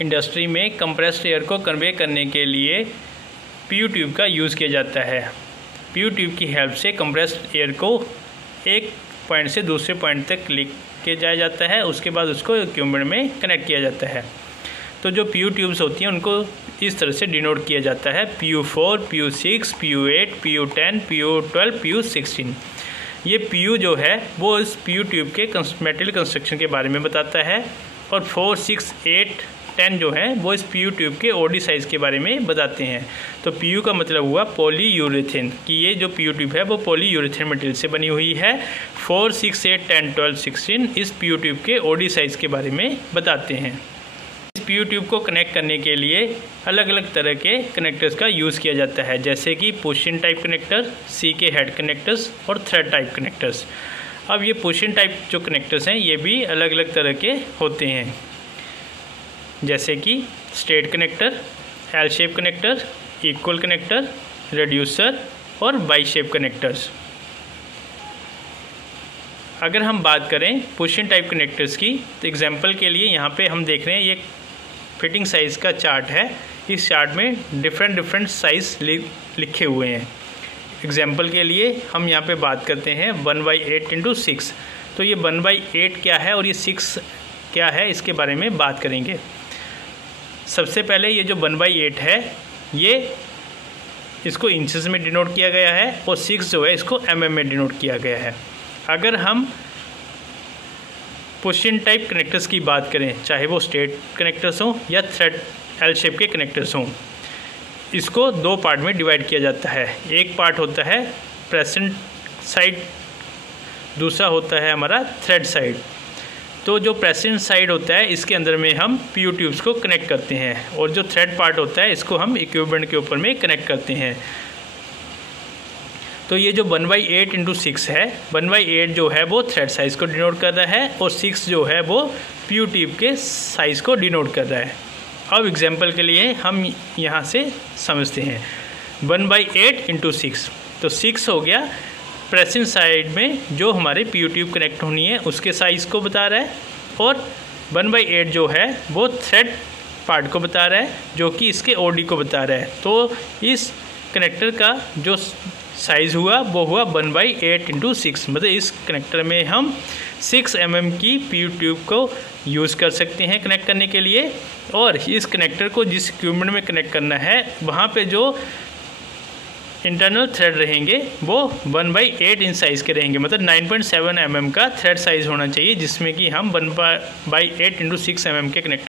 Industry में compressed air को convey करने के लिए पीयू ट्यूब का यूज़ किया जाता है। पीयू ट्यूब की हेल्प से कंप्रेस्ड एयर को एक पॉइंट से दूसरे पॉइंट तक लेके जाया जाता है, उसके बाद उसको इक्विपमेंट में कनेक्ट किया जाता है। तो जो पीयू ट्यूब्स होती हैं उनको इस तरह से डिनोट किया जाता है: PU4, PU6, PU8, PU10, PU12, PU16। ये PU जो है वो इस PU ट्यूब के मेटल कंस्ट्रक्शन के बारे में बताता है, और 4, 6, 8, 10 जो है वो इस PU ट्यूब के OD साइज़ के बारे में बताते हैं। तो PU का मतलब हुआ पॉलीयूरेथेन, कि ये जो PU ट्यूब है वो पॉलीयूरेथेन मटेरियल से बनी हुई है। 4, 6, 8, 10, 12, 16 इस PU ट्यूब के OD साइज़ के बारे में बताते हैं। इस PU ट्यूब को कनेक्ट करने के लिए अलग अलग तरह के कनेक्टर्स का यूज़ किया जाता है, जैसे कि push in type connector, CK head connectors और थ्रेड टाइप कनेक्टर्स। अब ये पुश इन टाइप जो कनेक्टर्स हैं ये भी अलग अलग तरह के होते हैं, जैसे कि straight connector, L shape connector, equal connector, reducer और बाई शेप कनेक्टर्स। अगर हम बात करें पुश इन टाइप कनेक्टर्स की, तो एग्जांपल के लिए यहाँ पे हम देख रहे हैं ये फिटिंग साइज़ का चार्ट है। इस चार्ट में डिफरेंट साइज़ लिखे हुए हैं। एग्जांपल के लिए हम यहाँ पे बात करते हैं 1/8 × 6। तो ये 1/8 क्या है और ये 6 क्या है, इसके बारे में बात करेंगे। सबसे पहले ये जो 1/8 है ये इसको इंचेस में डिनोट किया गया है, और 6 जो है इसको mm में डिनोट किया गया है। अगर हम पुश इन टाइप कनेक्टर्स की बात करें, चाहे वो स्ट्रेट कनेक्टर्स हों या थ्रेड एल शेप के कनेक्टर्स हों, इसको दो पार्ट में डिवाइड किया जाता है। एक पार्ट होता है प्रेसेंट साइड, दूसरा होता है हमारा थ्रेड साइड। तो जो प्रेसेंट साइड होता है इसके अंदर में हम पीयू ट्यूब्स को कनेक्ट करते हैं, और जो थ्रेड पार्ट होता है इसको हम इक्विपमेंट के ऊपर में कनेक्ट करते हैं। तो ये जो 1/8 × 6 है, 1/8 जो है वो थ्रेड साइज़ को डिनोट कर रहा है, और 6 जो है वो पीयू ट्यूब के साइज़ को डिनोट कर रहा है। अब एग्जांपल के लिए हम यहाँ से समझते हैं 1/8 × 6। तो 6 हो गया प्रेसेंट साइड में जो हमारे पीयू ट्यूब कनेक्ट होनी है उसके साइज़ को बता रहा है, और 1/8 जो है वो थ्रेड पार्ट को बता रहा है, जो कि इसके OD को बता रहा है। तो इस कनेक्टर का जो साइज़ हुआ वो हुआ 1/8 × 6। मतलब इस कनेक्टर में हम 6 mm की पीयू ट्यूब को यूज़ कर सकते हैं कनेक्ट करने के लिए, और इस कनेक्टर को जिस इक्विपमेंट में कनेक्ट करना है वहाँ पे जो इंटरनल थ्रेड रहेंगे वो 1/8 इंच साइज़ के रहेंगे। मतलब 9.7 mm का थ्रेड साइज़ होना चाहिए, जिसमें कि हम 1/8 × 6 mm के कनेक्टर